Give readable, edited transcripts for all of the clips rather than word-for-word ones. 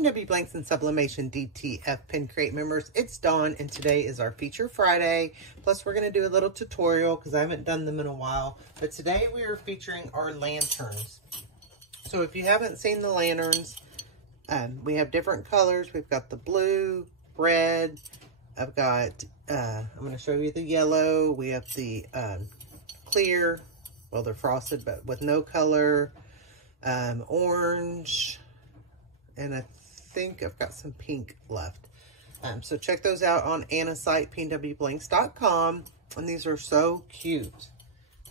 PNW Blanks and Sublimation DTF Pin Crate members, it's Dawn, and today is our Feature Friday. Plus, we're going to do a little tutorial because I haven't done them in a while. But today we are featuring our lanterns. So if you haven't seen the lanterns, we have different colors. We've got the blue, red. I've got, I'm going to show you the yellow. We have the clear. Well, they're frosted, but with no color. Orange. And I think I've got some pink left. So check those out on Anna's site, pnwblanks.com. And these are so cute.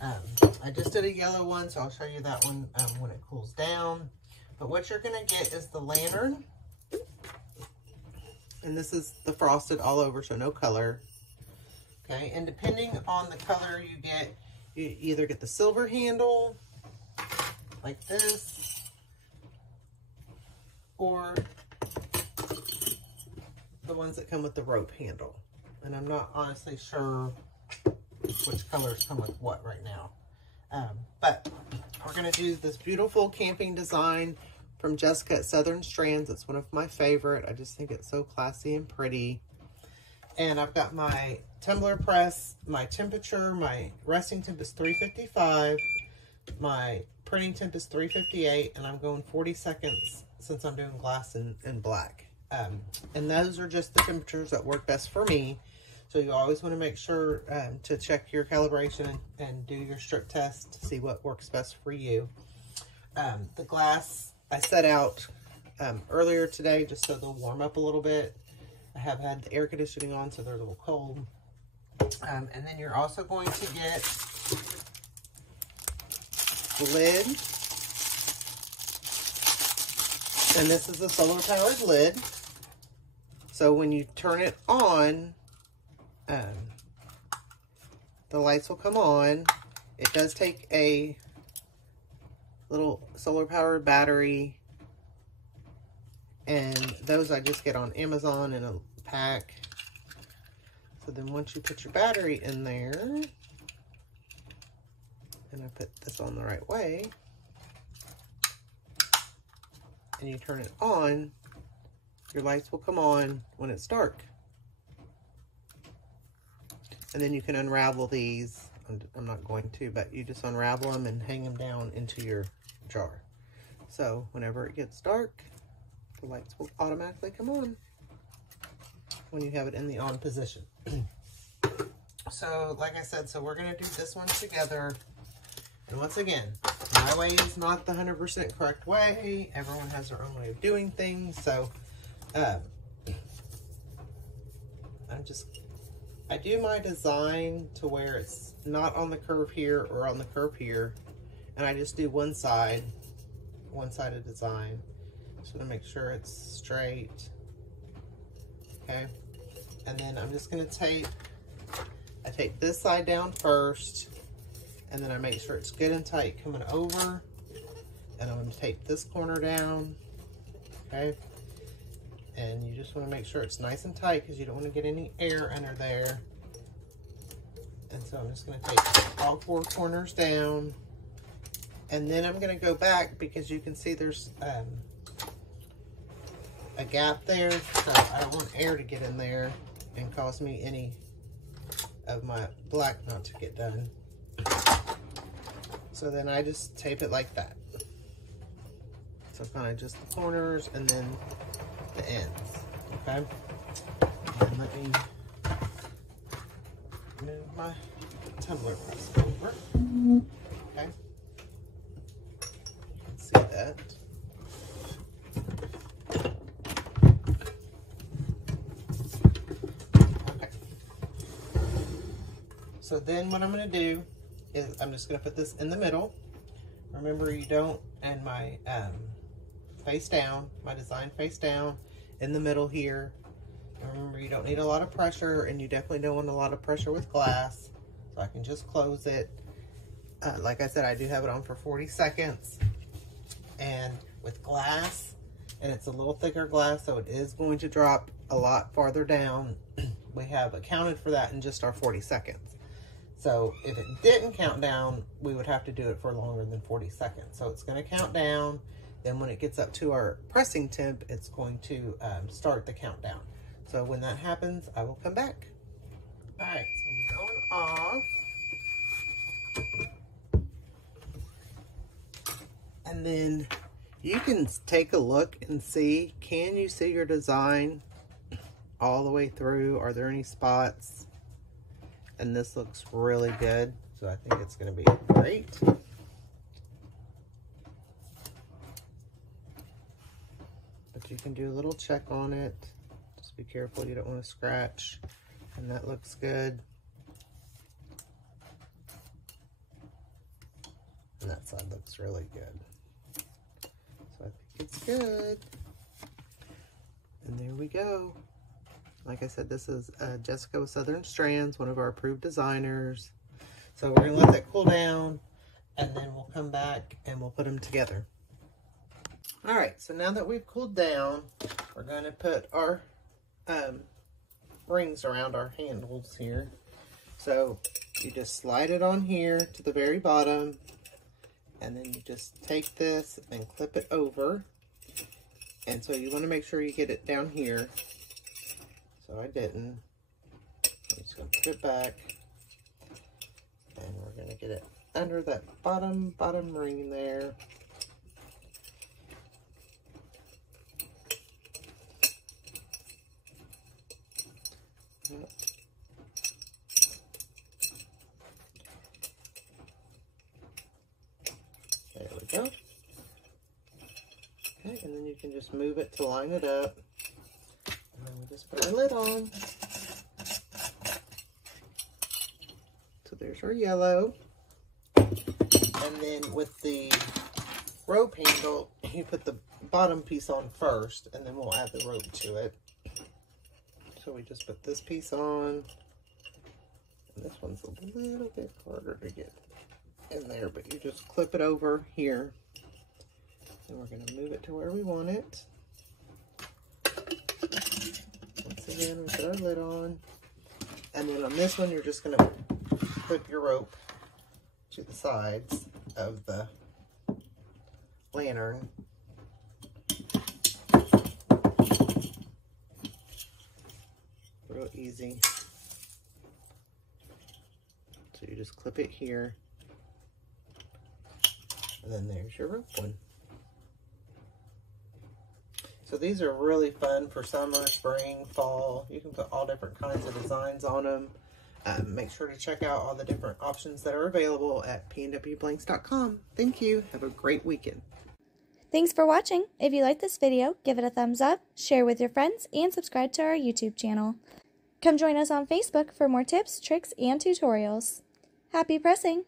I just did a yellow one, so I'll show you that one when it cools down. But what you're going to get is the lantern. And this is the frosted all over, so no color. Okay, and depending on the color you get, you either get the silver handle, like this, or the ones that come with the rope handle. And I'm not honestly sure which colors come with what right now. But we're going to do this beautiful camping design from Jessica at Southern Strands. It's one of my favorite. I just think it's so classy and pretty. And I've got my tumbler press, my temperature, my resting temp is 355, my printing temp is 358, and I'm going 40 seconds since I'm doing glass and black. And those are just the temperatures that work best for me. So you always want to make sure to check your calibration and do your strip test to see what works best for you. The glass I set out earlier today just so they'll warm up a little bit. I have had the air conditioning on, so they're a little cold. And then you're also going to get the lid. And this is a solar powered lid. So when you turn it on, the lights will come on. It does take a little solar powered battery. And those I just get on Amazon in a pack. So then once you put your battery in there, and I put this on the right way, and you turn it on, your lights will come on when it's dark. And then you can unravel these. I'm not going to, but you just unravel them and hang them down into your jar. So whenever it gets dark, the lights will automatically come on when you have it in the on position. So like I said, so we're going to do this one together. And once again, my way is not the 100% correct way. Everyone has their own way of doing things. So I do my design to where it's not on the curve here or on the curve here. And I just do one-sided design. Just want to make sure it's straight. Okay. And then I'm just going to tape. I tape this side down first. And then I make sure it's good and tight coming over. And I'm going to tape this corner down. Okay. And you just want to make sure it's nice and tight because you don't want to get any air under there. And so I'm just going to tape all four corners down. And then I'm going to go back because you can see there's a gap there. So I don't want air to get in there and cause me any of my black not to get done. So then I just tape it like that. So kind of just the corners and then the ends, okay? And let me move my tumbler press over, okay? You can see that. Okay. So then what I'm gonna do is I'm just gonna put this in the middle. Remember, you don't, and my face down, my design face down in the middle here. And remember, you don't need a lot of pressure, and you definitely don't want a lot of pressure with glass. So I can just close it. Like I said, I do have it on for 40 seconds. And with glass, and it's a little thicker glass, so it is going to drop a lot farther down. We have accounted for that in just our 40 seconds. So if it didn't count down, we would have to do it for longer than 40 seconds. So it's going to count down. Then when it gets up to our pressing temp, it's going to start the countdown. So when that happens, I will come back. All right, so we're going off. And then you can take a look and see, can you see your design all the way through? Are there any spots? And this looks really good, so I think it's going to be great. But you can do a little check on it. Just be careful, you don't want to scratch. And that looks good. And that side looks really good. So I think it's good. And there we go. Like I said, this is Jessica with Southern Strands, one of our approved designers. So we're going to let that cool down, and then we'll come back and we'll put them together. All right, so now that we've cooled down, we're going to put our rings around our handles here. So you just slide it on here to the very bottom, and then you just take this and clip it over. And so you want to make sure you get it down here. So I didn't. I'm just going to put it back. And we're going to get it under that bottom ring there. Yep. There we go. Okay, and then you can just move it to line it up. And then we just put our lid on. So there's our yellow. And then with the rope handle, you put the bottom piece on first, and then we'll add the rope to it. So we just put this piece on. And this one's a little bit harder to get in there, but you just clip it over here. And we're going to move it to where we want it. Once again, we put our lid on. And then on this one, you're just going to clip your rope to the sides of the lantern. Real easy. So you just clip it here. And then there's your rope one. So these are really fun for summer, spring, fall. You can put all different kinds of designs on them. Make sure to check out all the different options that are available at pnwblanks.com. Thank you. Have a great weekend. Thanks for watching. If you like this video, give it a thumbs up, share with your friends, and subscribe to our YouTube channel. Come join us on Facebook for more tips, tricks, and tutorials. Happy pressing!